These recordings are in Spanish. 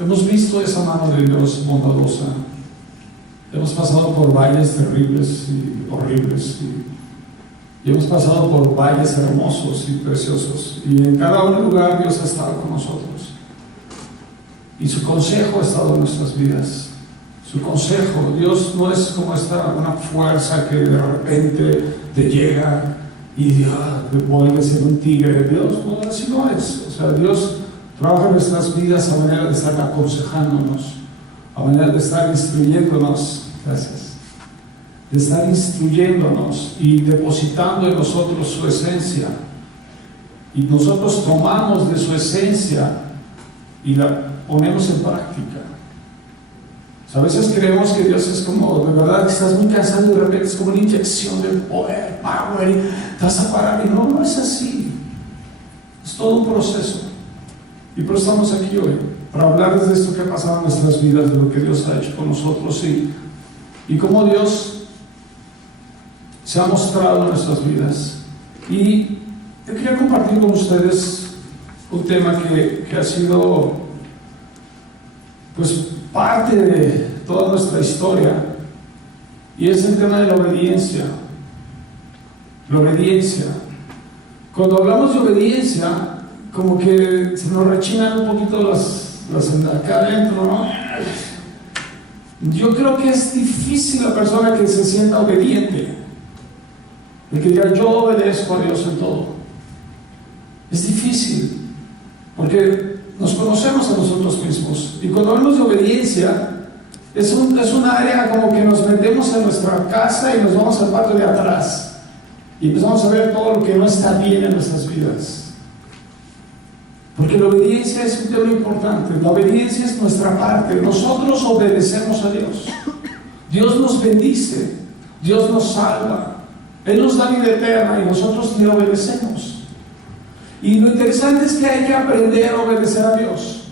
Hemos visto esa mano de Dios bondadosa. Hemos pasado por valles terribles y horribles, y hemos pasado por valles hermosos y preciosos, y en cada lugar Dios ha estado con nosotros, y su consejo ha estado en nuestras vidas. Su consejo, Dios no es como una fuerza que de repente te llega y te vuelve a ser un tigre. Dios no, así no es. O sea, Dios trabaja en nuestras vidas a manera de estar aconsejándonos, a manera de estar instruyéndonos, gracias, de estar instruyéndonos y depositando en nosotros su esencia, y nosotros tomamos de su esencia y la ponemos en práctica. O sea, a veces creemos que Dios es como, de verdad, que estás muy cansado y de repente es como una inyección de poder, power, y te vas a parar, y no es así. Es todo un proceso. Y por eso estamos aquí hoy, para hablarles de esto que ha pasado en nuestras vidas, de lo que Dios ha hecho con nosotros, y cómo Dios se ha mostrado en nuestras vidas. Y yo quería compartir con ustedes un tema que ha sido, pues, parte de toda nuestra historia, y es el tema de la obediencia. La obediencia. Cuando hablamos de obediencia, como que se nos rechinan un poquito las acá adentro, ¿no? Yo creo que es difícil la persona que se sienta obediente, de que diga yo obedezco a Dios en todo. Es difícil, porque nos conocemos a nosotros mismos, y cuando hablamos de obediencia es un área como que nos metemos en nuestra casa y nos vamos al patio de atrás y empezamos a ver todo lo que no está bien en nuestras vidas. Porque la obediencia es un tema importante. La obediencia es nuestra parte. Nosotros obedecemos a Dios. Dios nos bendice, Dios nos salva, Él nos da vida eterna y nosotros le obedecemos. Y lo interesante es que hay que aprender a obedecer a Dios,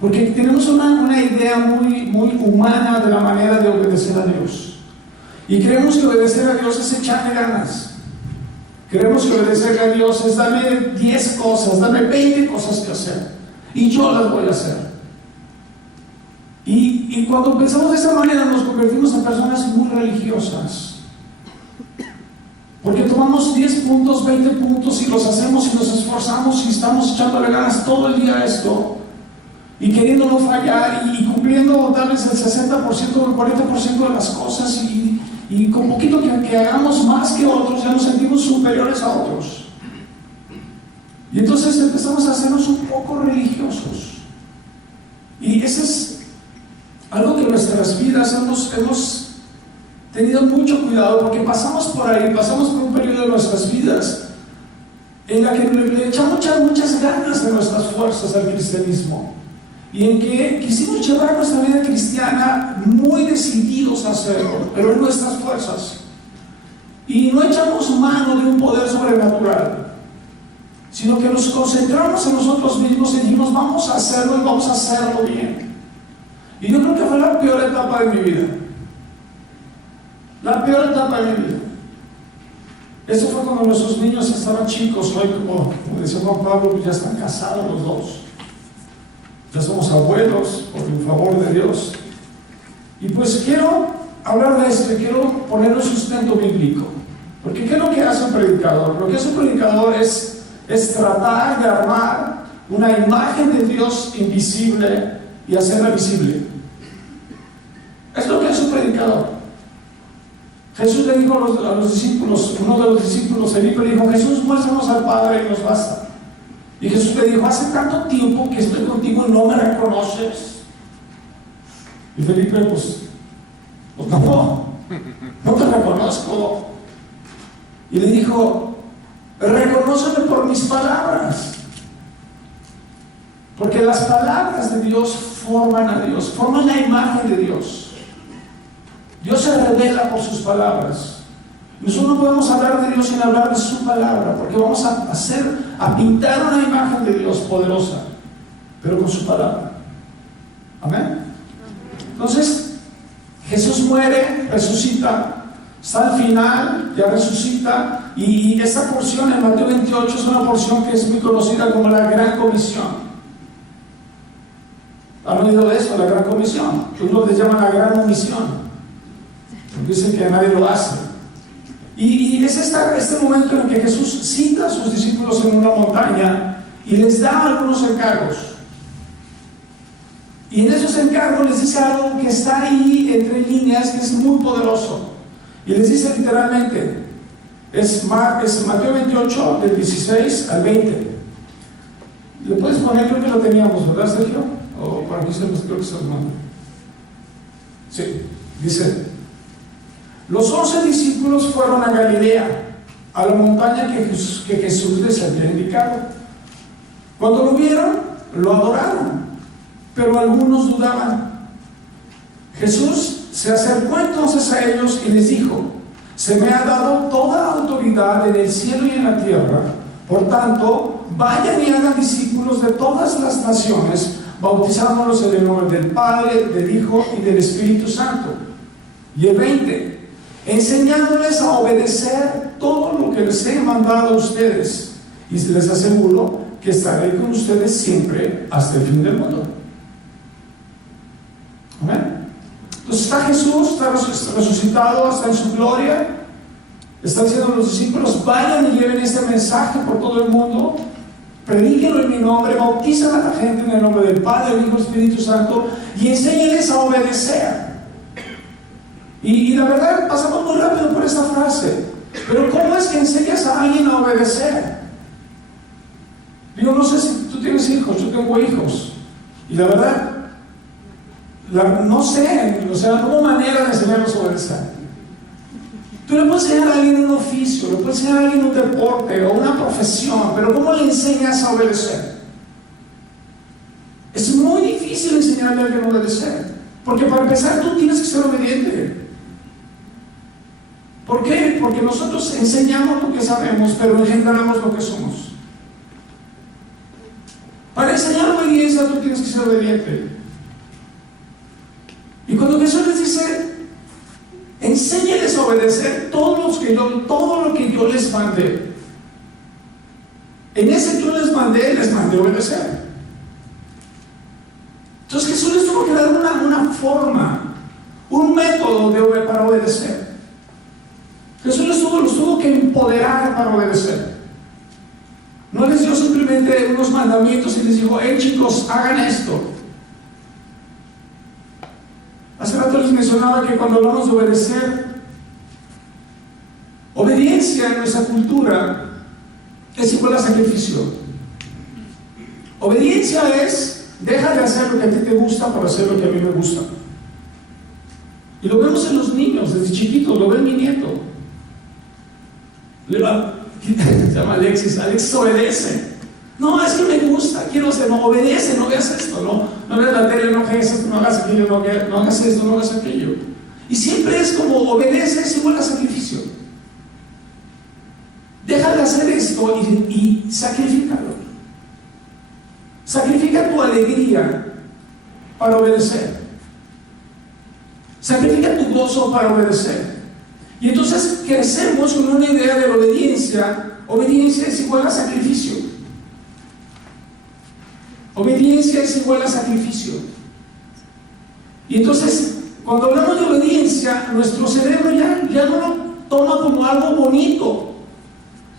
porque tenemos una idea muy humana de la manera de obedecer a Dios, y creemos que obedecer a Dios es echarle ganas. Creemos que obedecer a Dios es dame 10 cosas, dame 20 cosas que hacer, y yo las voy a hacer. Y cuando pensamos de esa manera nos convertimos en personas muy religiosas, porque tomamos 10 puntos, 20 puntos y los hacemos y nos esforzamos y estamos echándole ganas todo el día a esto, y queriendo no fallar y cumpliendo tal vez el 60% o el 40% de las cosas, y con poquito que hagamos más que otros ya nos sentimos superiores a otros, y entonces empezamos a hacernos un poco religiosos. Y eso es algo que en nuestras vidas hemos tenido mucho cuidado, porque pasamos por ahí, pasamos por un periodo de nuestras vidas en la que le echamos muchas ganas de nuestras fuerzas al cristianismo, y en que quisimos llevar nuestra vida cristiana muy decididos a hacerlo, pero en nuestras fuerzas, y no echamos mano de un poder sobrenatural, sino que nos concentramos en nosotros mismos y dijimos vamos a hacerlo y vamos a hacerlo bien. Y yo creo que fue la peor etapa de mi vida. La peor etapa de mi vida. Eso fue cuando nuestros niños estaban chicos. Hoy, como decía Juan Pablo, pues ya están casados los dos. Ya somos abuelos, por el favor de Dios. Y pues quiero hablar de esto, quiero poner un sustento bíblico. Porque ¿qué es lo que hace un predicador? Lo que hace un predicador es tratar de armar una imagen de Dios invisible y hacerla visible. Es lo que hace un predicador. Jesús le dijo a los discípulos, uno de los discípulos, Felipe, le dijo: Jesús, muéstranos al Padre y nos basta. Y Jesús le dijo: hace tanto tiempo que estoy contigo y no me reconoces. Y Felipe, pues no te reconozco. Y le dijo: reconóceme por mis palabras. Porque las palabras de Dios forman a Dios, forman la imagen de Dios. Dios se revela por sus palabras. Nosotros no podemos hablar de Dios sin hablar de su palabra, porque vamos a pintar una imagen de Dios poderosa, pero con su palabra. Amén. Entonces, Jesús muere, resucita, está al final, ya resucita, y esta porción en Mateo 28 es una porción que es muy conocida como la Gran Comisión. ¿Han oído de eso? La gran comisión. Unos le llaman la gran omisión, porque dicen que nadie lo hace. Y es este momento en el que Jesús cita a sus discípulos en una montaña y les da algunos encargos. Y en esos encargos les dice algo que está ahí entre líneas, que es muy poderoso. Y les dice literalmente, es Mateo 28, del 16 al 20. ¿Le puedes poner? Creo que lo teníamos, ¿verdad, Sergio? O para mí creo que se lo mando. Sí, dice: los 11 discípulos fueron a Galilea, a la montaña que Jesús les había indicado. Cuando lo vieron, lo adoraron, pero algunos dudaban. Jesús se acercó entonces a ellos y les dijo: se me ha dado toda autoridad en el cielo y en la tierra. Por tanto, vayan y hagan discípulos de todas las naciones, bautizándolos en el nombre del Padre, del Hijo y del Espíritu Santo. Y el 20, enseñándoles a obedecer todo lo que les he mandado a ustedes, y les aseguro que estaré con ustedes siempre hasta el fin del mundo. Amén. Entonces está Jesús, está resucitado, está en su gloria. Están diciendo los discípulos: vayan y lleven este mensaje por todo el mundo, predíquenlo en mi nombre, bautizan a la gente en el nombre del Padre, del Hijo y del Espíritu Santo, y enséñenles a obedecer. Y la verdad, pasamos muy rápido por esta frase, pero ¿cómo es que enseñas a alguien a obedecer? Digo, no sé si tú tienes hijos, yo tengo hijos, y la verdad, no sé, o sea, no hubo manera de enseñarlos a obedecer. Tú le puedes enseñar a alguien un oficio, le puedes enseñar a alguien un deporte o una profesión, pero ¿cómo le enseñas a obedecer? Es muy difícil enseñarle a alguien a obedecer, porque para empezar tú tienes que ser obediente. ¿Por qué? Porque nosotros enseñamos lo que sabemos, pero engendramos lo que somos. Para enseñar obediencia tú tienes que ser obediente. Y cuando Jesús les dice: enséñales a obedecer todo lo que yo les mandé, en ese yo les mandé obedecer. Entonces Jesús les tuvo que dar una forma, un método para obedecer. Jesús los tuvo que empoderar para obedecer. No les dio simplemente unos mandamientos y les dijo: hey chicos, hagan esto. Hace rato les mencionaba que cuando hablamos de obedecer, obediencia en nuestra cultura es igual a sacrificio. Obediencia es: deja de hacer lo que a ti te gusta para hacer lo que a mí me gusta. Y lo vemos en los niños, desde chiquitos, lo ve mi nieto. Se llama Alexis obedece. No, es que me gusta, quiero hacer, no, obedece, no veas esto, no veas la tele, no hagas esto, no hagas aquello, no hagas esto, no hagas aquello. Y siempre es como: obedece es igual a sacrificio. Deja de hacer esto y sacrifícalo. Sacrifica tu alegría para obedecer. Sacrifica tu gozo para obedecer. Y entonces crecemos con una idea de la obediencia. Obediencia es igual a sacrificio. Obediencia es igual a sacrificio. Y entonces, cuando hablamos de obediencia, nuestro cerebro ya no lo toma como algo bonito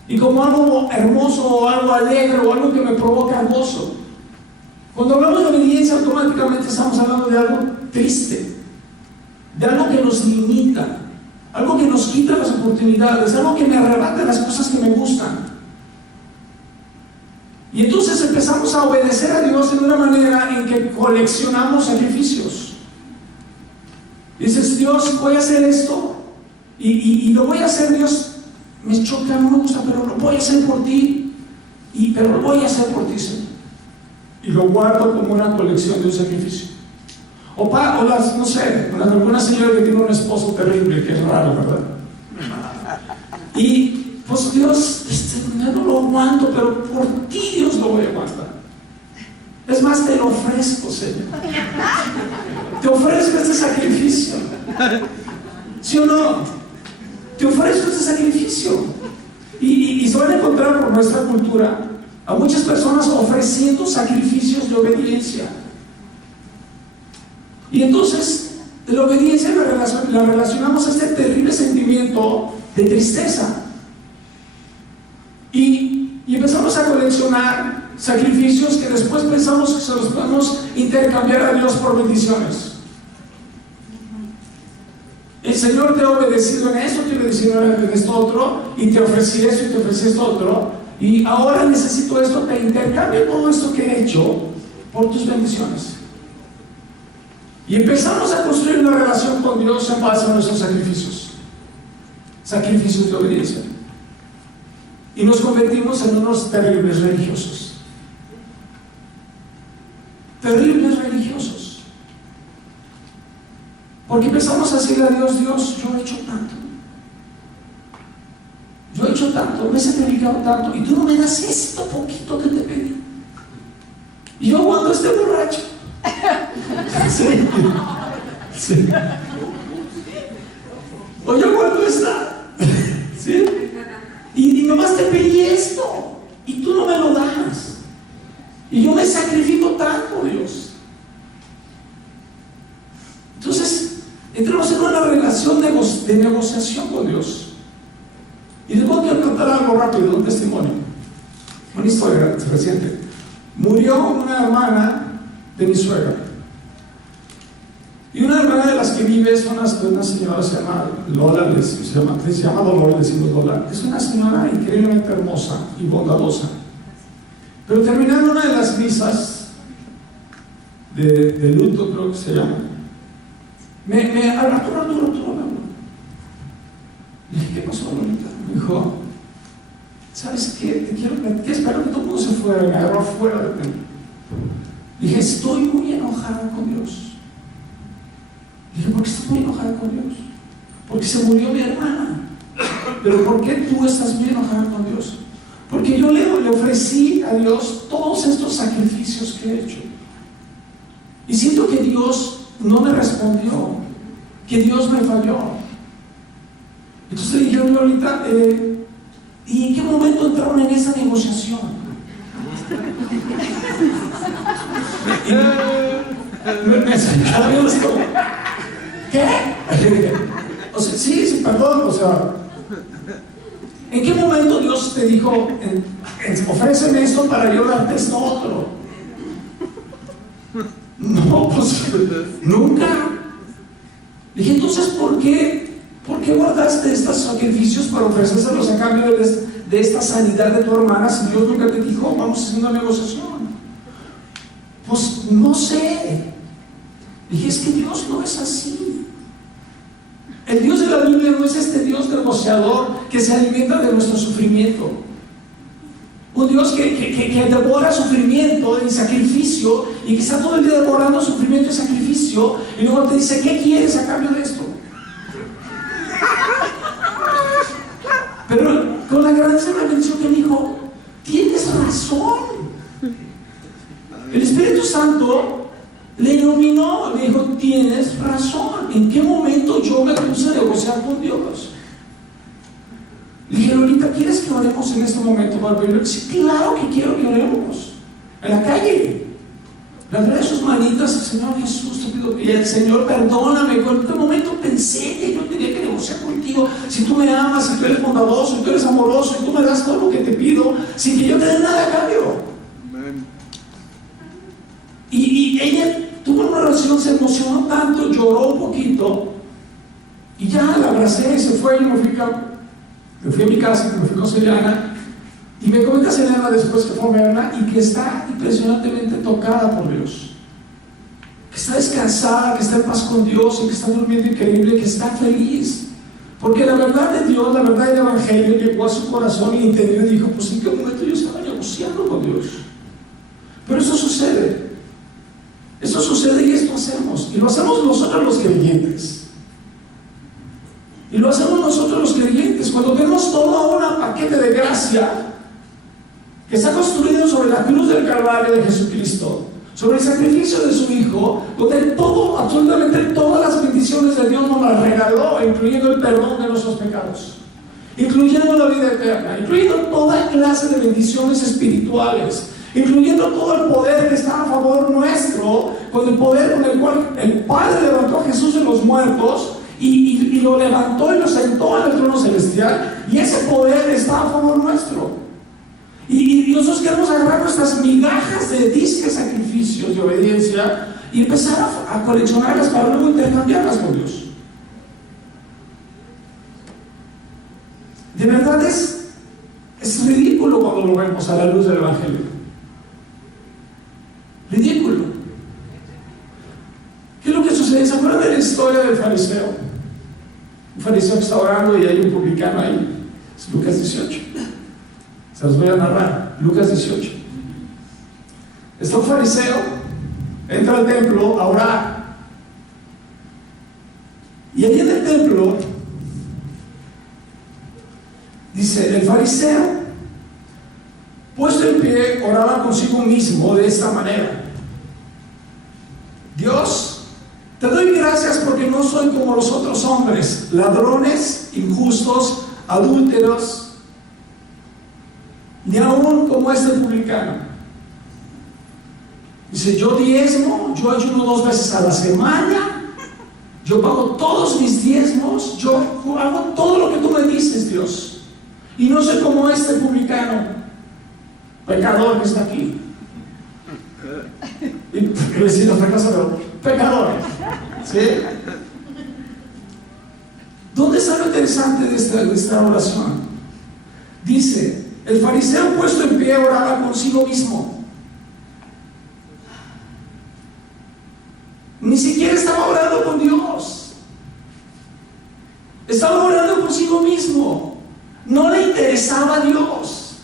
y como algo hermoso o algo alegre o algo que me provoca gozo. Cuando hablamos de obediencia, automáticamente estamos hablando de algo triste, de algo que nos limita, algo que nos quita las oportunidades, algo que me arrebata las cosas que me gustan. Y entonces empezamos a obedecer a Dios en una manera en que coleccionamos sacrificios. Dices: Dios, voy a hacer esto y lo voy a hacer, Dios, me choca, no me gusta, pero lo voy a hacer por ti, pero lo voy a hacer por ti, Señor. Y lo guardo como una colección de un sacrificio. No sé, alguna señora que tiene un esposo terrible, que es raro, ¿verdad? Y pues Dios, ya no lo aguanto, pero por ti, Dios, lo voy a aguantar. Es más, te lo ofrezco, Señor. Te ofrezco este sacrificio. ¿Sí o no? Te ofrezco este sacrificio. Y se van a encontrar por nuestra cultura a muchas personas ofreciendo sacrificios de obediencia. Y entonces la obediencia la relacionamos a este terrible sentimiento de tristeza. Y empezamos a coleccionar sacrificios que después pensamos que se los podemos intercambiar a Dios por bendiciones. El Señor te ha obedecido en eso, te ha obedecido en esto otro, y te ofrecí eso y te ofrecí esto otro, y ahora necesito esto, te intercambio todo esto que he hecho por tus bendiciones. Y empezamos a construir una relación con Dios en base a nuestros sacrificios de obediencia. Y nos convertimos en unos terribles religiosos. Terribles religiosos. Porque empezamos a decirle a Dios: Dios, yo he hecho tanto. Yo he hecho tanto, me he sacrificado tanto, y tú no me das esto poquito que te pedí. Y yo aguanto este borracho. Sí. Sí. O yo aguanto esta. ¿Sí? Y nomás te pedí esto, y tú no me lo das. Y yo me sacrifico tanto, Dios. Entonces, entramos en una relación de negociación con Dios. Y les voy a contar algo rápido, un testimonio, una historia reciente. Murió una hermana de mi suegra. Y una hermana de las que vive es una señora, se llama Lola, se llama Dolores, decimos Lola. Es una señora increíblemente hermosa y bondadosa. Pero terminando una de las misas de luto, creo que se llama, me Arturo. Le dije: ¿qué pasó, Lolita? Me dijo: ¿sabes qué? Espero que todo el mundo se fuera. Me agarró afuera de mí. Le dije: estoy muy enojada con Dios. Le dije: ¿por qué estás muy enojada con Dios? Porque se murió mi hermana. ¿Pero por qué tú estás muy enojada con Dios? Porque yo le ofrecí a Dios todos estos sacrificios que he hecho. Y siento que Dios no me respondió, que Dios me falló. Entonces le dije: Lolita, ¿y en qué momento entraron en esa negociación? Me señalaron así como: ¿qué? O sea, sí, perdón, o sea, ¿en qué momento Dios te dijo: ofréceme esto para yo darte esto otro? No, pues nunca. Dije: entonces, ¿por qué guardaste estos sacrificios para ofrecérselos a cambio de esta sanidad de tu hermana si Dios nunca te dijo: vamos a hacer una negociación? Pues no sé. Dije: es que Dios no es así. El Dios de la Biblia no es este Dios negociador que se alimenta de nuestro sufrimiento. Un Dios que devora sufrimiento y sacrificio, y que está todo el día devorando sufrimiento y sacrificio, y luego te dice: ¿qué quieres a cambio de esto? Pero con la grandeza me bendición que me dijo: tienes razón. El Espíritu Santo le iluminó, le dijo: tienes razón. ¿En qué momento yo me puse a negociar con Dios? Le dije: Lolita, ¿quieres que oremos en este momento para pedirle? Sí, claro que quiero que oremos. En la calle. Levantaré sus manitas: Señor Jesús, te pido. Y el Señor, perdóname, en este momento pensé que yo tenía que negociar contigo. Si tú me amas, si tú eres bondadoso, si tú eres amoroso, y tú me das todo lo que te pido, sin que yo te dé nada a cambio. Y ella tuvo una relación, se emocionó tanto, lloró un poquito, y ya la abracé, se fue. Y me fui a mi casa, me fui con Selena, y me comenta Selena después que fue a verla, y que está impresionantemente tocada por Dios, que está descansada, que está en paz con Dios, y que está durmiendo increíble, que está feliz, porque la verdad de Dios, la verdad del Evangelio llegó a su corazón y entendió y dijo: pues en qué momento yo estaba negociando con Dios. Pero eso sucede y esto hacemos, y lo hacemos nosotros los creyentes. Y lo hacemos nosotros los creyentes cuando vemos todo un paquete de gracia que está construido sobre la cruz del Calvario de Jesucristo, sobre el sacrificio de su Hijo, donde todo, absolutamente todas las bendiciones de Dios nos las regaló, incluyendo el perdón de nuestros pecados, incluyendo la vida eterna, incluyendo toda clase de bendiciones espirituales, incluyendo todo el poder que está a favor nuestro con el poder con el cual el Padre levantó a Jesús de los muertos y lo levantó y lo sentó en el trono celestial, y ese poder está a favor nuestro. Y nosotros queremos agarrar nuestras migajas de disques sacrificios de obediencia y empezar a coleccionarlas para luego intercambiarlas con Dios. De verdad es ridículo cuando lo vemos a la luz del Evangelio. Ridículo. ¿Qué es lo que sucede? ¿Se acuerdan de la historia del fariseo? Un fariseo que está orando y hay un publicano ahí. Es Lucas 18. Se los voy a narrar. Lucas 18. Está un fariseo, entra al templo a orar. Y allí en el templo dice: el fariseo, puesto en pie, oraba consigo mismo de esta manera: Dios, te doy gracias porque no soy como los otros hombres, ladrones, injustos, adúlteros, ni aún como este publicano. Dice: yo diezmo, yo ayuno 2 veces a la semana, yo pago todos mis diezmos, yo hago todo lo que tú me dices, Dios. Y no soy como este publicano, pecador que está aquí. Y decir otra cosa, pero pecadores. ¿Sí? ¿Dónde está lo interesante de esta oración? Dice: el fariseo puesto en pie oraba consigo mismo. Ni siquiera estaba orando con Dios. Estaba orando consigo mismo. No le interesaba a Dios.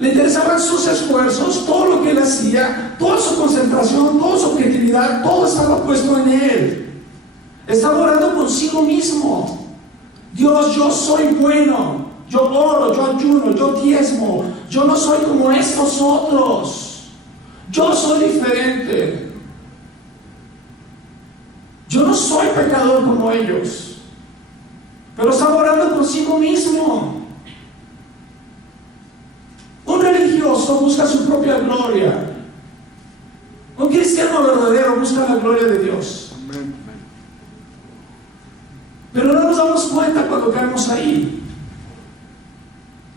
Le interesaban sus esfuerzos, todo lo que él hacía, toda su concentración, toda su objetividad, todo estaba puesto en él. Estaba orando consigo mismo. Dios, yo soy bueno, yo oro, yo ayuno, yo diezmo, yo no soy como estos otros. Yo soy diferente. Yo no soy pecador como ellos. Pero estaba orando consigo mismo. Un religioso busca su propia gloria. Un cristiano verdadero busca la gloria de Dios. Pero no nos damos cuenta cuando caemos ahí.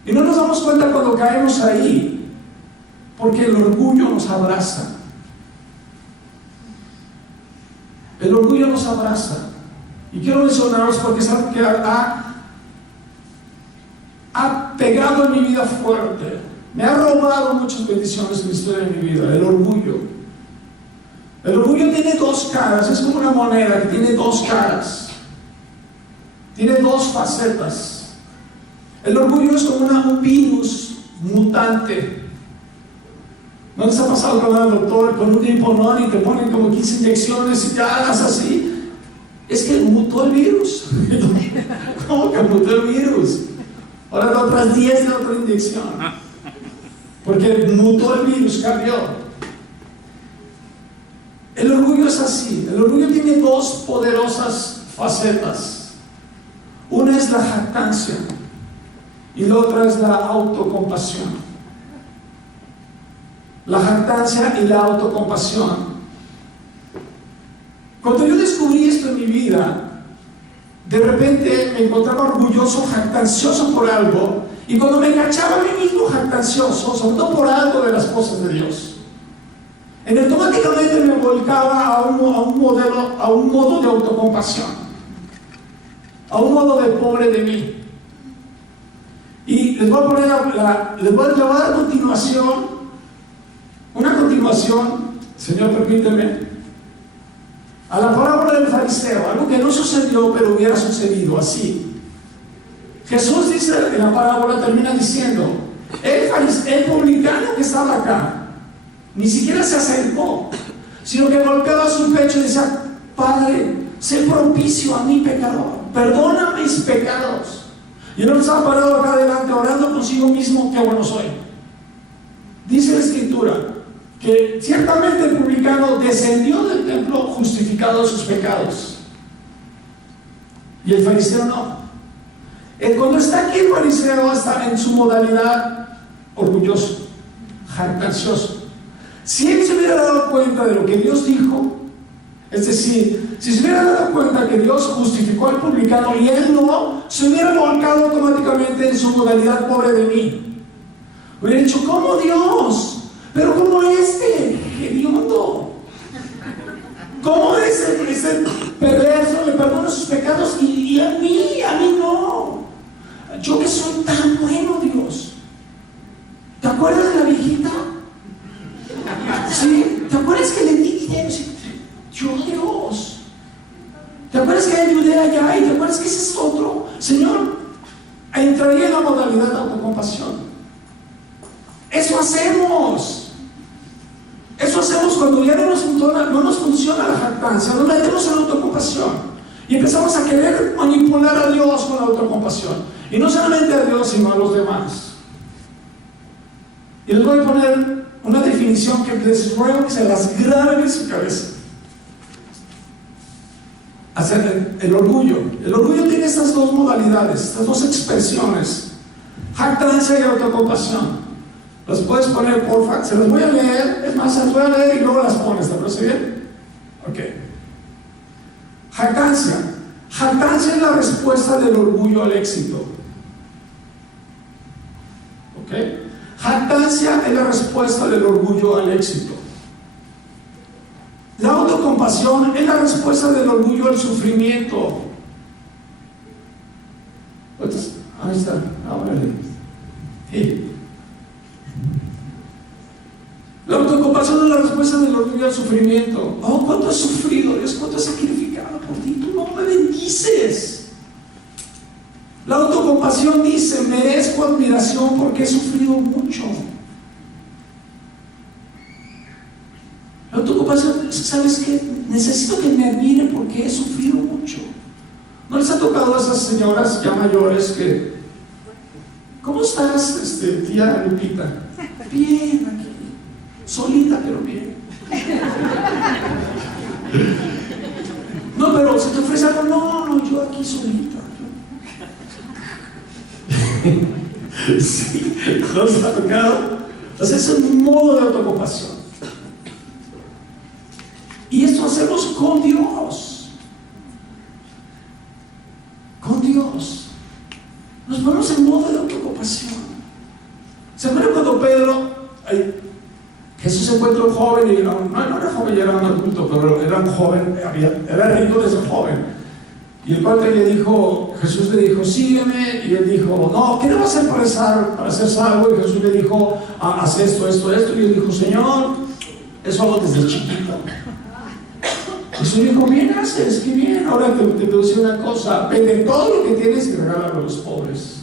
Y no nos damos cuenta cuando caemos ahí porque el orgullo nos abraza. El orgullo nos abraza. Y quiero mencionaros porque es algo que ha pegado en mi vida fuerte. Me ha robado muchas bendiciones en la historia de mi vida. El orgullo. El orgullo tiene 2 caras. Es como una moneda que tiene 2 caras. Tiene 2 facetas. El orgullo es como un virus mutante. ¿No les ha pasado con el doctor con un Imponón y te ponen como 15 inyecciones y ya hagas así? Es que mutó el virus. ¿Cómo que mutó el virus? Ahora da otras 10 de otra inyección. Porque mutó el virus, cambió. El orgullo es así. El orgullo tiene 2 poderosas facetas. Una es la jactancia y la otra es la autocompasión. La jactancia y la autocompasión. Cuando yo descubrí esto en mi vida, de repente me encontraba orgulloso, jactancioso por algo, y cuando me cachaba a mí mismo jactancioso, sobre todo por algo de las cosas de Dios, automáticamente me volcaba a un modo de autocompasión, a un modo de pobre de mí. Y les voy a llevar a continuación, Señor, permíteme, a la parábola del fariseo, algo que no sucedió, pero hubiera sucedido así. Jesús dice en la parábola, termina diciendo: el publicano que estaba acá, ni siquiera se acercó, sino que golpeaba su pecho y decía: Padre, sé propicio a mi pecador, perdona mis pecados. Y él estaba parado acá adelante, orando consigo mismo: qué bueno soy. Dice la Escritura que ciertamente el publicano descendió del templo justificado de sus pecados, y el fariseo no. Cuando está aquí el fariseo, está en su modalidad orgulloso, jactancioso. Si él se hubiera dado cuenta de lo que Dios dijo, es decir, si se hubiera dado cuenta que Dios justificó al publicano y él no, se hubiera volcado automáticamente en su modalidad pobre de mí. Hubiera dicho, ¿cómo Dios? Pero ¿cómo este hediondo? ¿Cómo ese perverso le perdona sus pecados y a mí no? Yo que soy tan bueno, Dios. ¿Te acuerdas de la viejita? ¿Sí? ¿Te acuerdas que le di dinero? Yo, Dios. ¿Te acuerdas que ayudé allá? ¿Y te acuerdas que ese es otro? Señor, entraría en la modalidad de autocompasión. Eso hacemos. Eso hacemos cuando ya no nos funciona la jactancia, nos metemos en la autocompasión y empezamos a querer manipular a Dios con la autocompasión. Y no solamente a Dios, sino a los demás. Y les voy a poner una definición que les ruego que se las graben en su cabeza. El orgullo. El orgullo tiene estas dos modalidades, estas dos expresiones: jactancia y autocompasión. ¿Las puedes poner, porfa? Se las voy a leer. Es más, se las voy a leer y luego las pones. ¿Te parece bien? Ok. Jactancia. Jactancia es la respuesta del orgullo al éxito. Ok. Jactancia es la respuesta del orgullo al éxito. La autocompasión es la respuesta del orgullo al sufrimiento. Entonces, ahí está. Ahora sí. La autocompasión es la respuesta del orgullo al sufrimiento. Oh, cuánto has sufrido, Dios, cuánto has sacrificado por ti. Tú no me bendices. La autocompasión dice: merezco admiración porque he sufrido mucho. La autocompasión, ¿sabes qué? Necesito que me admiren porque he sufrido mucho. ¿No les ha tocado a esas señoras ya mayores que... ¿Cómo estás, tía Lupita? Bien, aquí. Solita, pero bien. No, pero si te ofrece algo, no, yo aquí solita. Sí, ¿nos ha tocado? Entonces es un modo de autocompasión. Y esto hacemos con Dios. Con Dios. Nos ponemos en modo de autocompasión. ¿Se acuerdan cuando Pedro... Jesús se encuentra un joven y no era joven, ya era un adulto, pero era un joven, era rico desde joven. Y el cuate Jesús le dijo, sígueme, y él dijo, no, ¿qué debo hacer para ser salvo? Y Jesús le dijo, haz esto, y él dijo, Señor, eso hago desde chiquito. Jesús le dijo, bien haces, qué bien, ahora te puedo decir una cosa, vende todo lo que tienes y regálalo a los pobres.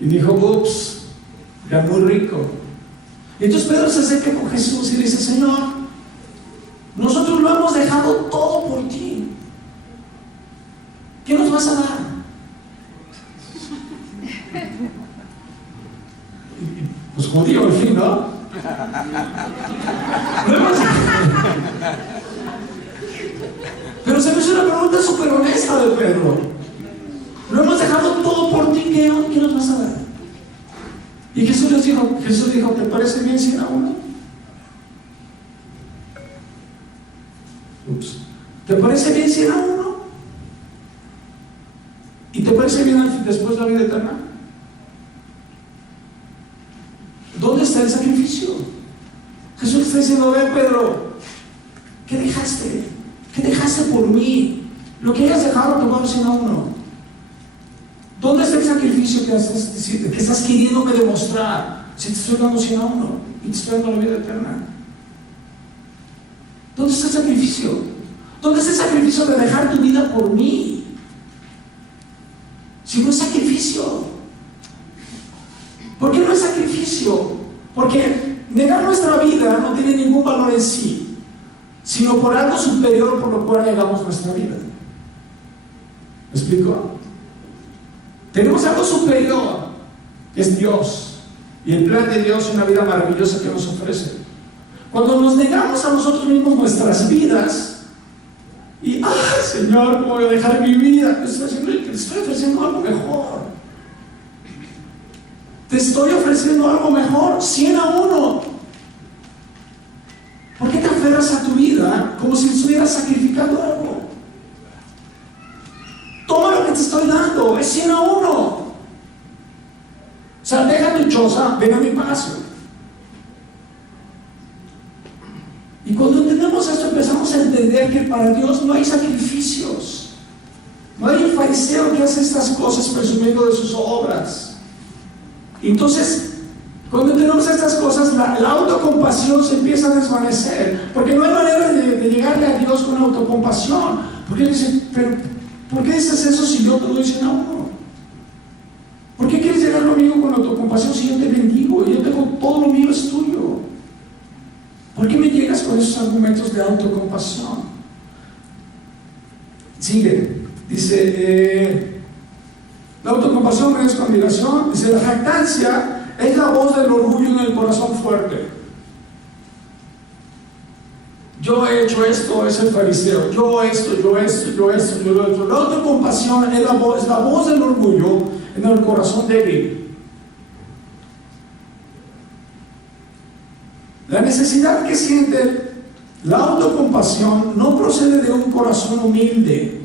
Y dijo, ups, era muy rico. Y entonces Pedro se acerca con Jesús y le dice, Señor, nosotros lo hemos dejado todo por ti. ¿Qué nos vas a dar? Pues judío, en fin, ¿no? Pero se me hizo una pregunta súper honesta de Pedro. Lo hemos dejado todo por ti, ¿qué nos vas a dar? Y Jesús dijo, ¿te parece bien 100 a 1? ¿Te parece bien 100 a 1? ¿Y te parece bien después la vida eterna? ¿Dónde está el sacrificio? Jesús está diciendo, a ver, Pedro, ¿qué dejaste? ¿Qué dejaste por mí? Lo que hayas dejado te va a dar 100 a 1. ¿Dónde está el sacrificio que estás queriéndome demostrar? Si te estoy dando 100 a 1 y te estoy dando la vida eterna. ¿Dónde está el sacrificio? ¿Dónde está el sacrificio de dejar tu vida por mí? Si no es sacrificio. ¿Por qué no es sacrificio? Porque negar nuestra vida no tiene ningún valor en sí, sino por algo superior por lo cual negamos nuestra vida. ¿Me explico? Tenemos algo superior, que es Dios, y el plan de Dios es una vida maravillosa que nos ofrece. Cuando nos negamos a nosotros mismos nuestras vidas, y Señor, ¿cómo voy a dejar mi vida? Te estoy ofreciendo algo mejor. Te estoy ofreciendo algo mejor, 100 a 1. como si estuvieras sacrificando algo. Toma lo que te estoy dando, es 100 a 1. O sea, deja tu choza, ven a mi palacio. Y cuando entendemos esto, empezamos a entender que para Dios no hay sacrificios. No hay un fariseo que hace estas cosas presumiendo de sus obras. Entonces, cuando entendemos estas cosas, la autocompasión se empieza a desvanecer, porque no hay manera de llegarle a Dios con autocompasión. Porque Él dice, pero ¿por qué dices eso si yo te doy 100 a 1? ¿Por qué quieres llegar conmigo con autocompasión si yo te bendigo y yo tengo todo lo mío es tuyo? ¿Por qué me llegas con esos argumentos de autocompasión? Sigue, dice, la autocompasión no es condenación. Dice, la jactancia es la voz del orgullo en el corazón fuerte. Yo he hecho esto, es el fariseo. Yo esto. La autocompasión es la voz del orgullo en el corazón débil. La necesidad que siente la autocompasión no procede de un corazón humilde,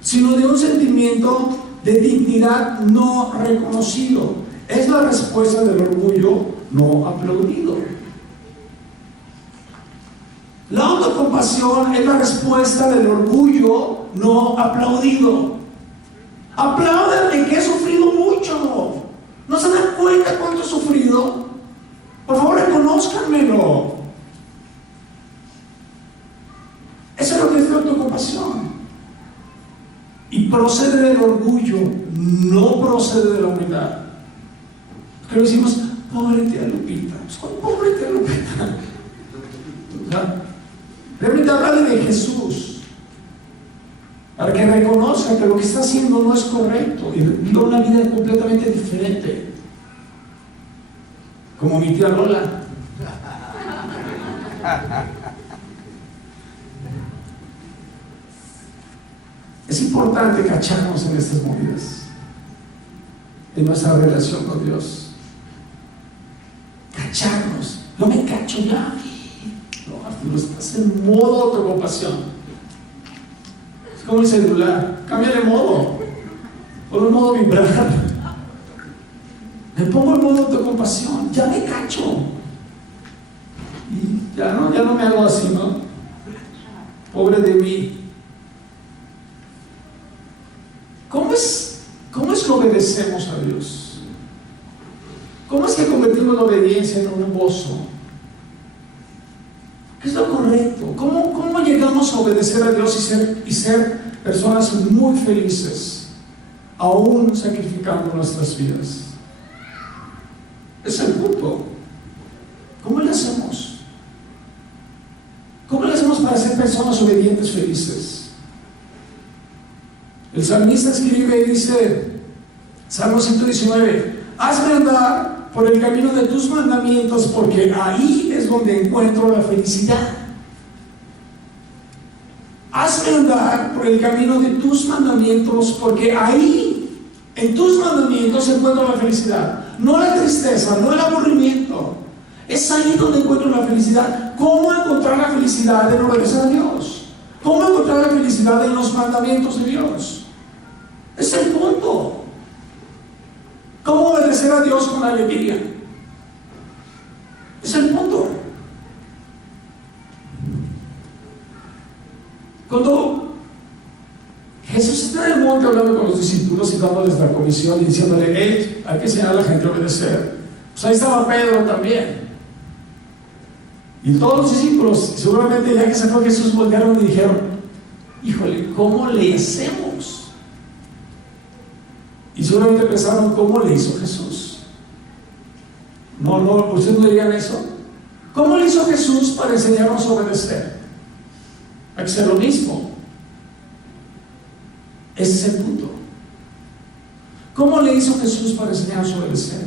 sino de un sentimiento de dignidad no reconocido. Es la respuesta del orgullo no aplaudido. La autocompasión es la respuesta del orgullo no aplaudido. Apláudanme que he sufrido mucho. ¿No se dan cuenta cuánto he sufrido? Por favor, reconózcanmelo. Eso es lo que es la autocompasión. Y procede del orgullo, no procede de la humildad. Porque lo decimos, pobre tía Lupita. Pobre tía Lupita. Realmente hablarle de Jesús, para que reconozca que lo que está haciendo no es correcto y viva una vida completamente diferente. Como mi tía Lola. Es importante cacharnos en estas movidas de nuestra relación con Dios. Cacharnos. No me cacho ya. No, estás en modo autocompasión. Es como el celular. Cámbiale modo. Ponlo en modo vibrar. Me pongo en modo autocompasión. Ya me cacho. Y ya no me hago así, ¿no? Pobre de mí. ¿Cómo es que obedecemos a Dios? ¿Cómo es que convertimos la obediencia en un gozo? ¿Qué es lo correcto? ¿Cómo llegamos a obedecer a Dios y ser personas muy felices, aún sacrificando nuestras vidas? Es el punto. ¿Cómo le hacemos? ¿Cómo le hacemos para ser personas obedientes felices? El salmista escribe y dice, Salmo 119, hazme andar por el camino de tus mandamientos, porque ahí es donde encuentro la felicidad. Hazme andar por el camino de tus mandamientos, porque ahí, en tus mandamientos, encuentro la felicidad. No la tristeza, no el aburrimiento. Es ahí donde encuentro la felicidad. ¿Cómo encontrar la felicidad en obedecer a Dios? ¿Cómo encontrar la felicidad en los mandamientos de Dios? Es el punto. ¿Cómo obedecer a Dios con alegría? Es el punto. Cuando Jesús está en el monte hablando con los discípulos y dándoles la comisión y diciéndole, hey, hay que enseñar a la gente a obedecer, pues ahí estaba Pedro también. Y todos los discípulos, seguramente ya que se fue Jesús, voltearon y dijeron, híjole, ¿cómo le hacemos? Y seguramente pensaron, ¿cómo le hizo Jesús? No, ustedes no digan eso. ¿Cómo le hizo Jesús para enseñarnos a obedecer? Hay que ser lo mismo. Ese es el punto. ¿Cómo le hizo Jesús para enseñarnos a obedecer?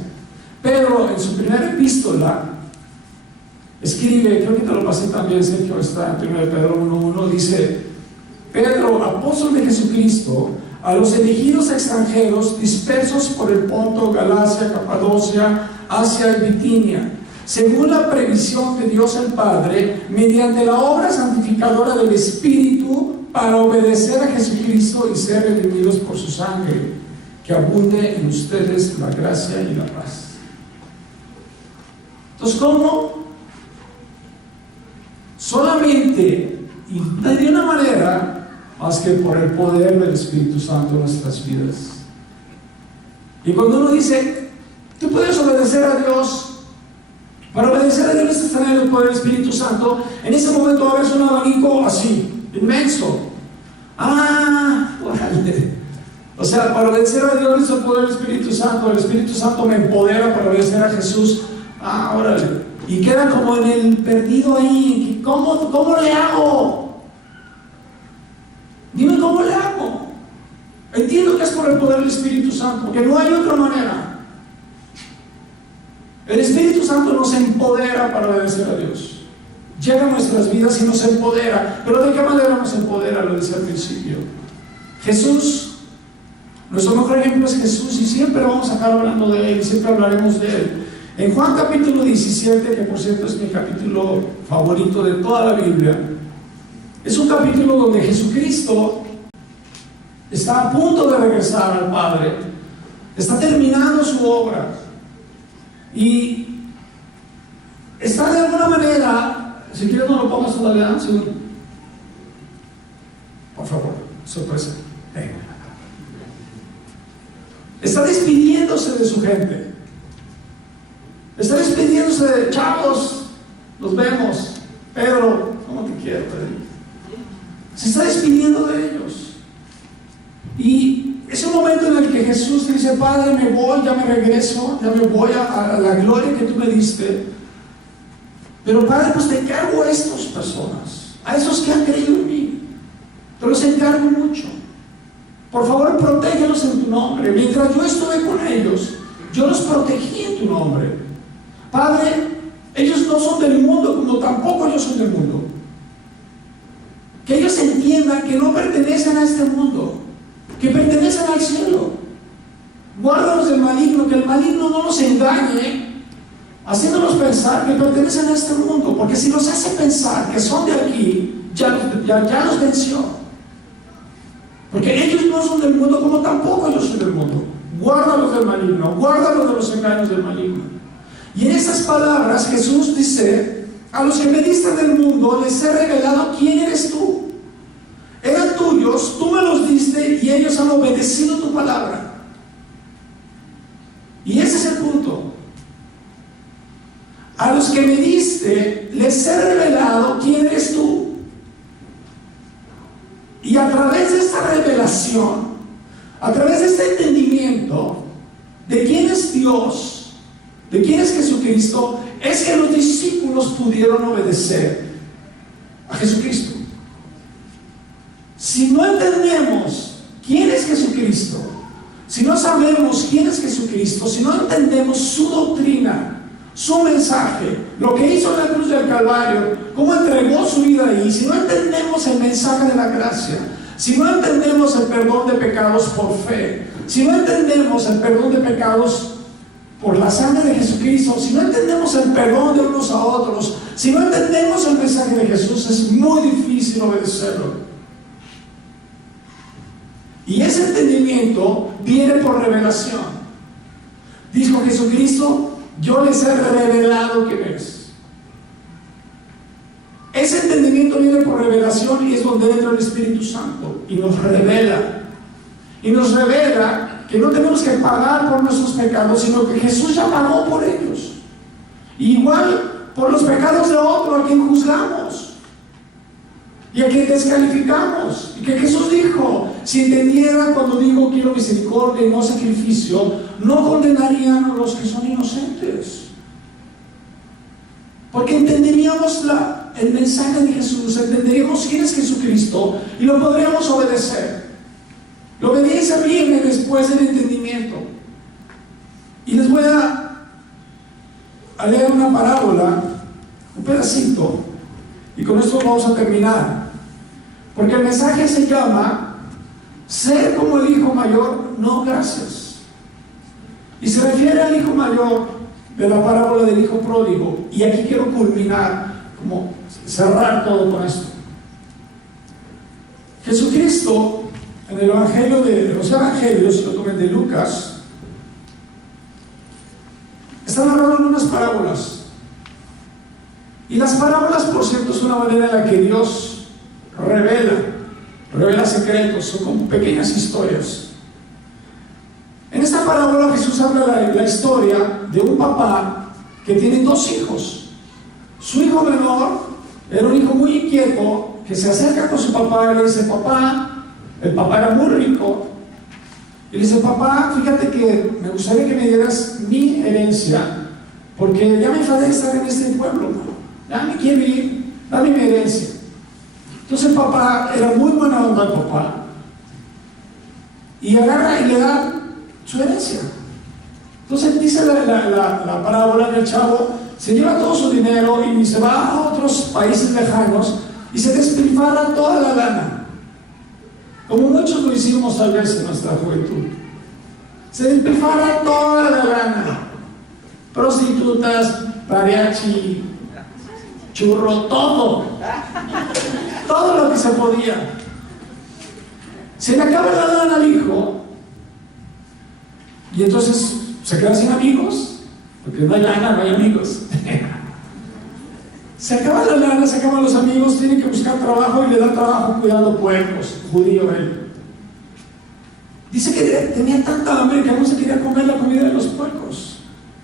Pedro, en su primera epístola, escribe, creo que te lo pasé también, Sergio, está en 1 Pedro 1:1, dice, Pedro, apóstol de Jesucristo, a los elegidos extranjeros dispersos por el Ponto, Galacia, Capadocia, Asia y Bitinia, según la previsión de Dios el Padre, mediante la obra santificadora del Espíritu, para obedecer a Jesucristo y ser redimidos por su sangre, que abunde en ustedes la gracia y la paz. Entonces, ¿cómo? Solamente y de una manera más que por el poder del Espíritu Santo en nuestras vidas. Y cuando uno dice, tú puedes obedecer a Dios, para obedecer a Dios necesitas tener el poder del Espíritu Santo, en ese momento va a haber un abanico así, inmenso. Órale. O sea, para obedecer a Dios necesito el poder del Espíritu Santo, el Espíritu Santo me empodera para obedecer a Jesús. Órale. Y queda como en el perdido ahí. ¿Cómo le hago? Dime cómo le hago. Entiendo que es por el poder del Espíritu Santo, que no hay otra manera. El Espíritu Santo nos empodera para obedecer a Dios. Llega a nuestras vidas y nos empodera. Pero ¿de qué manera nos empodera? Lo decía al principio. Jesús, nuestro mejor ejemplo es Jesús, y siempre vamos a estar hablando de Él, siempre hablaremos de Él. En Juan capítulo 17, que por cierto es mi capítulo favorito de toda la Biblia, es un capítulo donde Jesucristo está a punto de regresar al Padre, está terminando su obra y está de alguna manera, si quieres no lo pongas todavía, ¿sí? Por favor, sorpresa. Está despidiéndose de su gente. Está despidiéndose de chavos, nos vemos. Pedro, ¿cómo te quiero, Pedro? Se está despidiendo de ellos. Y es un momento en el que Jesús dice, Padre, me voy, ya me regreso, ya me voy a la gloria que tú me diste. Pero Padre, pues te encargo a estas personas, a esos que han creído en mí. Te los encargo mucho. Por favor, protégelos en tu nombre. Mientras yo estuve con ellos, yo los protegí en tu nombre. Padre, ellos no son del mundo, como tampoco yo soy del mundo. Que ellos entiendan que no pertenecen a este mundo, que pertenecen al cielo. Guárdalos del maligno, que el maligno no los engañe, haciéndolos pensar que pertenecen a este mundo, porque si los hace pensar que son de aquí, ya los venció. Porque ellos no son del mundo, como tampoco yo soy del mundo. Guárdalos del maligno, guárdalos de los engaños del maligno. Y en esas palabras Jesús dice, a los que me diste del mundo les he revelado quién eres tú. Eran tuyos, tú me los diste y ellos han obedecido tu palabra. Y ese es el punto. A los que me diste les he revelado quién eres tú. Y a través de esta revelación, a través de este entendimiento de quién es Dios, de quién es Jesucristo, es que los discípulos pudieron obedecer a Jesucristo. Si no entendemos quién es Jesucristo, si no sabemos quién es Jesucristo, si no entendemos su doctrina, su mensaje, lo que hizo en la cruz del Calvario, cómo entregó su vida ahí, si no entendemos el mensaje de la gracia, si no entendemos el perdón de pecados por fe, si no entendemos el perdón de pecados por la sangre de Jesucristo, si no entendemos el perdón de unos a otros, si no entendemos el mensaje de Jesús, es muy difícil obedecerlo. Y ese entendimiento viene por revelación. Dijo Jesucristo, yo les he revelado quién eres. Ese entendimiento viene por revelación y es donde entra el Espíritu Santo y nos revela. Y nos revela que no tenemos que pagar por nuestros pecados, sino que Jesús ya pagó por ellos. Y igual por los pecados de otro a quien juzgamos y a quien descalificamos. Y que Jesús dijo, si entendieran cuando digo quiero misericordia y no sacrificio, no condenarían a los que son inocentes. Porque entenderíamos el mensaje de Jesús, entenderíamos quién es Jesucristo y lo podríamos obedecer. La obediencia viene después del entendimiento. Y les voy a leer una parábola, un pedacito, y con esto vamos a terminar. Porque el mensaje se llama ser como el hijo mayor, no gracias. Y se refiere al hijo mayor de la parábola del hijo pródigo. Y aquí quiero culminar, como cerrar todo con esto. Jesucristo, en el Evangelio de los Evangelios, lo tomen de Lucas, está narrando unas parábolas. Y las parábolas, por cierto, es una manera en la que Dios revela secretos, son como pequeñas historias. En esta parábola Jesús habla la historia de un papá que tiene dos hijos. Su hijo menor era un hijo muy inquieto que se acerca con su papá y le dice: papá, el papá era muy rico, y le dice: papá, fíjate que me gustaría que me dieras mi herencia, porque ya me enfadé de estar en este pueblo, ya me quiero ir, dame mi herencia. Entonces el papá era muy buena onda, el papá, y agarra y le da su herencia. Entonces dice la parábola que el chavo se lleva todo su dinero y se va a otros países lejanos y se despilfarra toda la lana, como muchos lo hicimos tal vez en nuestra juventud. Se despilfarra toda la lana, prostitutas, mariachi, churro, todo lo que se podía. Se le acaba la lana al hijo y entonces se queda sin amigos, porque no hay lana, no hay amigos. Se acaba la lana, se acaban los amigos, tiene que buscar trabajo y le da trabajo cuidando puercos, judío él. Dice que tenía tanta hambre que no se quería comer la comida de los puercos.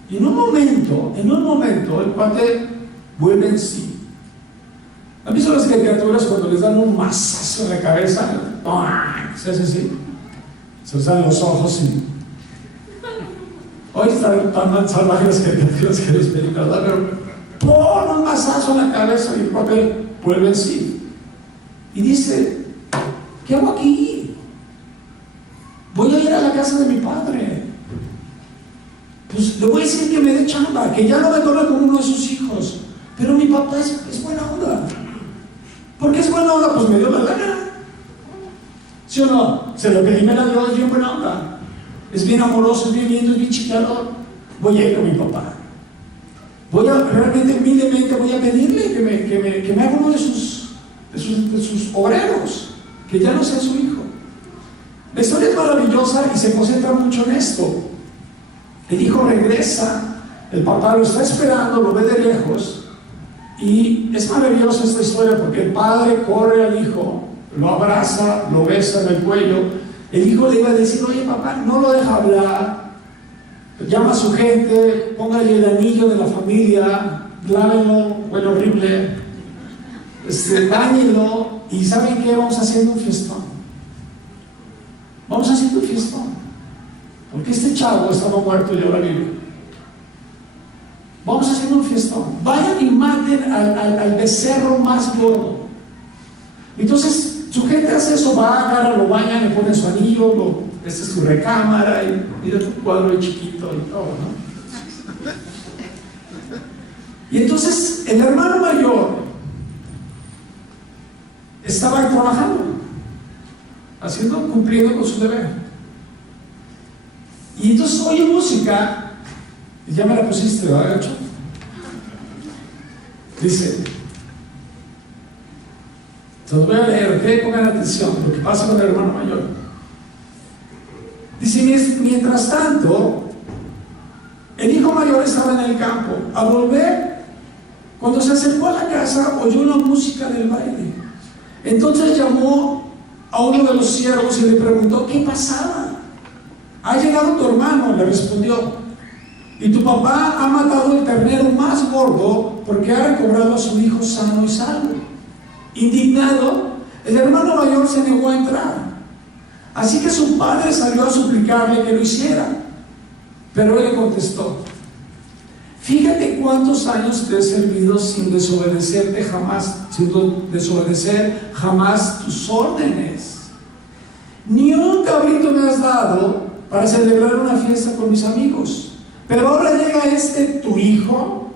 Y en un momento, el cuate vuelve en sí. ¿Han visto las caricaturas cuando les dan un mazazo en la cabeza? Se hace así, se les dan los ojos y... Hoy están tan salvajes las caricaturas que les películas, ¿verdad? Pero pon un mazazo en la cabeza y el papel vuelve en sí. Y dice: ¿qué hago aquí? Voy a ir a la casa de mi padre. Pues le voy a decir que me dé chamba, que ya no me tome como uno de sus hijos. Pero mi papá es buena onda. ¿Por qué es buena onda? Pues me dio la lana. ¿Sí o no? Se lo pedí, me la dio, es bien buena onda. Es bien amoroso, es bien lindo, es bien chiquero. Voy a ir con mi papá. Voy a, realmente, humildemente, voy a pedirle que me haga uno de sus obreros, que ya no sea su hijo. La historia es maravillosa y se concentra mucho en esto. El hijo regresa, el papá lo está esperando, lo ve de lejos, y es maravillosa esta historia porque el padre corre al hijo, lo abraza, lo besa en el cuello. El hijo le iba a decir: oye papá, no lo deja hablar, llama a su gente, póngale el anillo de la familia, lávenlo, huele horrible, báñenlo, y ¿saben qué? Vamos haciendo un fiestón. Vamos haciendo un fiestón, porque este chavo estaba muerto y ahora vive. Vamos haciendo un fiestón. Vayan y maten al becerro más gordo. Entonces su gente hace eso, va, agarra, lo bañan, le ponen su anillo, esta es su recámara, y mira tu cuadro chiquito y todo, ¿no? Y entonces el hermano mayor estaba trabajando, cumpliendo con su deber. Y entonces oye música, y ya me la pusiste, ¿verdad, Gacho? Dice, entonces voy a leer, que pongan atención lo que pasa con el hermano mayor. Dice: mientras tanto, el hijo mayor estaba en el campo. Al volver, cuando se acercó a la casa, oyó la música del baile. Entonces llamó a uno de los siervos y le preguntó qué pasaba. Ha llegado tu hermano, le respondió, y tu papá ha matado el ternero más gordo porque ha recobrado a su hijo sano y salvo. Indignado, el hermano mayor se negó a entrar. Así que su padre salió a suplicarle que lo hiciera. Pero él le contestó: fíjate cuántos años te he servido sin desobedecer jamás tus órdenes. Ni un cabrito me has dado para celebrar una fiesta con mis amigos. Pero ahora llega tu hijo,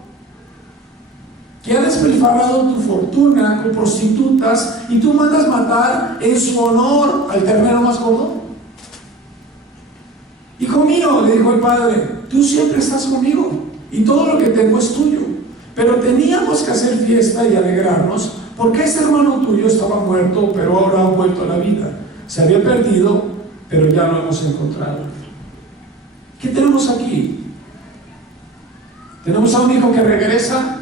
que ha despilfarrado tu fortuna con prostitutas, y tú mandas matar en su honor al ternero más gordo. Hijo mío, le dijo el padre, tú siempre estás conmigo y todo lo que tengo es tuyo. Pero teníamos que hacer fiesta y alegrarnos, porque ese hermano tuyo estaba muerto, pero ahora ha vuelto a la vida. Se había perdido, pero ya lo hemos encontrado. ¿Qué tenemos aquí? Tenemos a un hijo que regresa.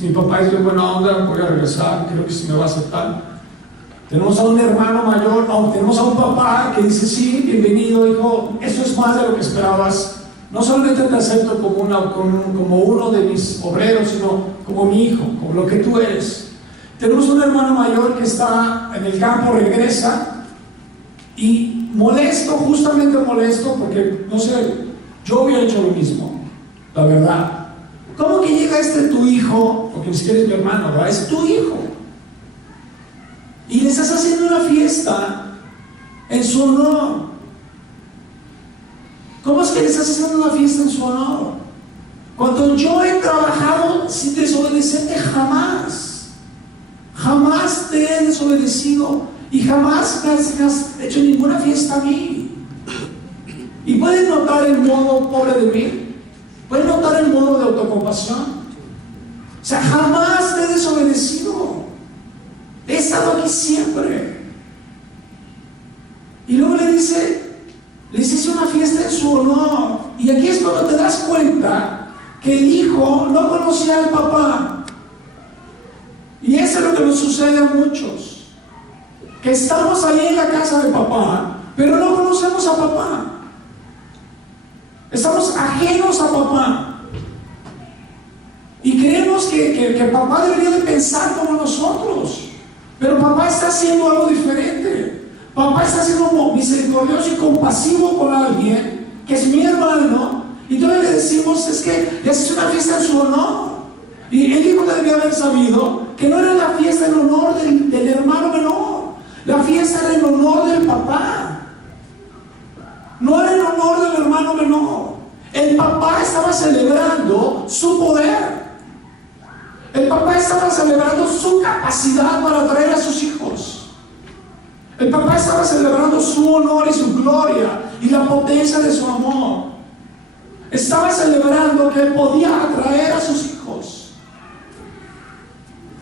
Mi papá es de buena onda, voy a regresar, creo que sí me va a aceptar. Tenemos a un hermano mayor, tenemos a un papá que dice, sí, bienvenido hijo, eso es más de lo que esperabas. No solamente te acepto como uno de mis obreros, sino como mi hijo, como lo que tú eres. Tenemos un hermano mayor que está en el campo, regresa, y molesto, justamente molesto, porque, no sé, yo hubiera hecho lo mismo, la verdad. ¿Cómo que llega tu hijo? Porque ni siquiera es mi hermano, ¿verdad? Es tu hijo. Y le estás haciendo una fiesta en su honor. ¿Cómo es que le estás haciendo una fiesta en su honor? Cuando yo he trabajado sin desobedecerte jamás. Jamás te he desobedecido y jamás me has hecho ninguna fiesta a mí. Y pueden notar el modo pobre de mí. Pueden notar el modo de autocompasión. O sea, jamás te he desobedecido. He estado aquí siempre. Y luego le dice, les hice una fiesta en su honor. Y aquí es cuando te das cuenta que el hijo no conocía al papá. Y eso es lo que nos sucede a muchos. Que estamos ahí en la casa de papá, pero no conocemos a papá. Estamos ajenos a papá. Y creemos que papá debería de pensar como nosotros. Pero papá está haciendo algo diferente. Papá está siendo misericordioso y compasivo con alguien que es mi hermano. Y entonces le decimos, es que le haces una fiesta en su honor. Y el hijo debía haber sabido que no era la fiesta en honor del hermano menor. La fiesta era en honor del papá. No era en honor del hermano menor. El papá estaba celebrando su poder. El papá estaba celebrando su capacidad para atraer a sus hijos. El papá estaba celebrando su honor y su gloria y la potencia de su amor. Estaba celebrando que él podía atraer a sus hijos.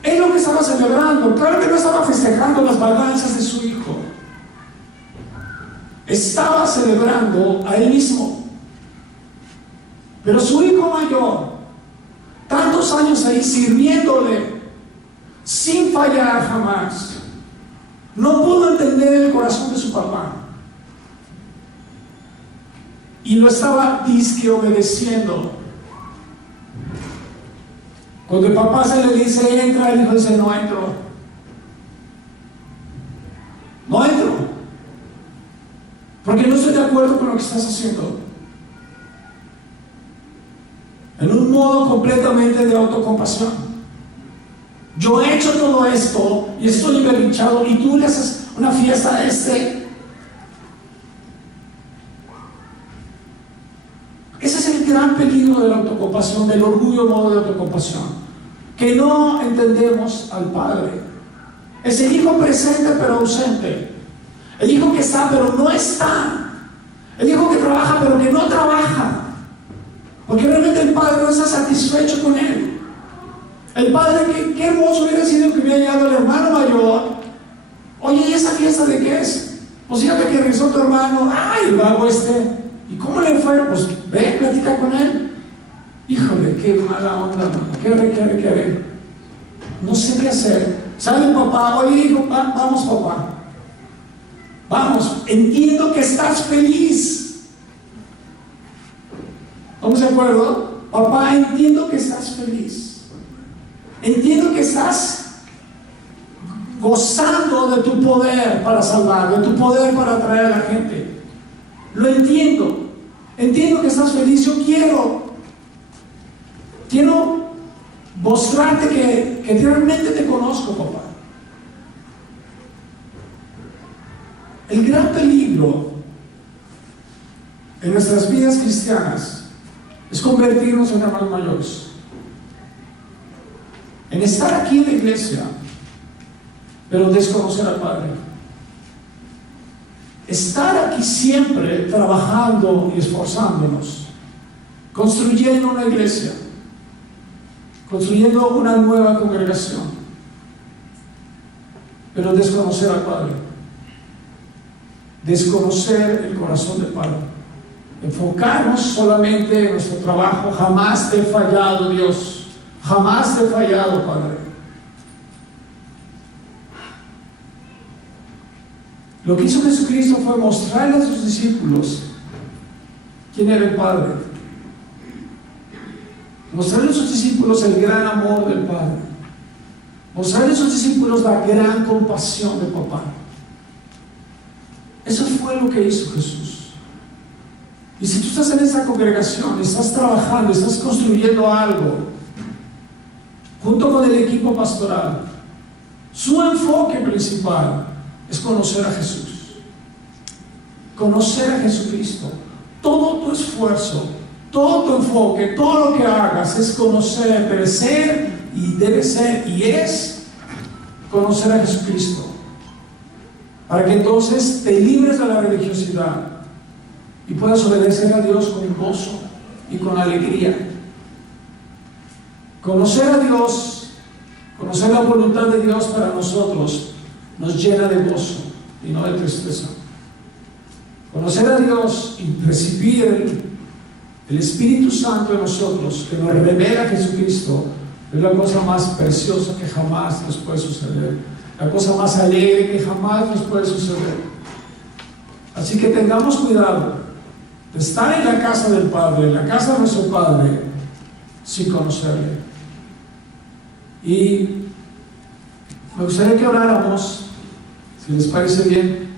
Es lo que estaba celebrando. Claro que no estaba festejando las ganancias de su hijo. Estaba celebrando a él mismo. Pero su hijo mayor, tantos años ahí sirviéndole, sin fallar jamás, no pudo entender el corazón de su papá. Y lo estaba disque obedeciendo. Cuando el papá se le dice, entra, el hijo dice, no entro. No entro. Porque no estoy de acuerdo con lo que estás haciendo. En un modo completamente de autocompasión. Yo he hecho todo esto y estoy envergonzado y tú le haces una fiesta a este. Ese es el gran peligro de la autocompasión, del orgullo modo de autocompasión, que no entendemos al Padre. Es el hijo presente pero ausente, el hijo que está pero no está, el hijo que trabaja pero que no trabaja, porque realmente el Padre no está satisfecho con él. El Padre, qué hermoso hubiera sido que hubiera llegado el hermano mayor. Oye, ¿y esa fiesta de qué es? Pues fíjate que regresó tu hermano. Ay, el vago este. ¿Y cómo le fue? Pues ve, platica con él. Híjole, qué mala onda, ¿qué haré? No sé qué hacer. Sale el papá, oye hijo, vamos papá. Vamos, entiendo que estás feliz. ¿Estamos de acuerdo? Papá, entiendo que estás feliz. Entiendo que estás gozando de tu poder para salvar, de tu poder para atraer a la gente. Lo entiendo. Entiendo que estás feliz. Yo quiero mostrarte que realmente te conozco, papá. El gran peligro en nuestras vidas cristianas es convertirnos en hermanos mayores. En estar aquí en la iglesia, pero desconocer al Padre. Estar aquí siempre trabajando y esforzándonos, construyendo una iglesia, construyendo una nueva congregación, pero desconocer al Padre, desconocer el corazón del Padre, enfocarnos solamente en nuestro trabajo. Jamás te he fallado, Dios, jamás te he fallado, Padre. Lo que hizo Jesucristo fue mostrarle a sus discípulos quién era el Padre, mostrarle a sus discípulos el gran amor del Padre, mostrarle a sus discípulos la gran compasión del Papá. Eso fue lo que hizo Jesús. Y si tú estás en esta congregación, estás trabajando, estás construyendo algo junto con el equipo pastoral, su enfoque principal es conocer a Jesús, conocer a Jesucristo. Todo tu esfuerzo, todo tu enfoque, todo lo que hagas es conocer, debe ser y es conocer a Jesucristo, para que entonces te libres de la religiosidad y puedas obedecer a Dios con gozo y con alegría. Conocer a Dios, conocer la voluntad de Dios para nosotros, nos llena de gozo y no de tristeza. Conocer a Dios y recibir el Espíritu Santo de nosotros, que nos revela a Jesucristo, es la cosa más preciosa que jamás nos puede suceder, la cosa más alegre que jamás nos puede suceder. Así que tengamos cuidado de estar en la casa del Padre, en la casa de nuestro Padre, sin conocerle. Y me gustaría que oráramos, si les parece bien.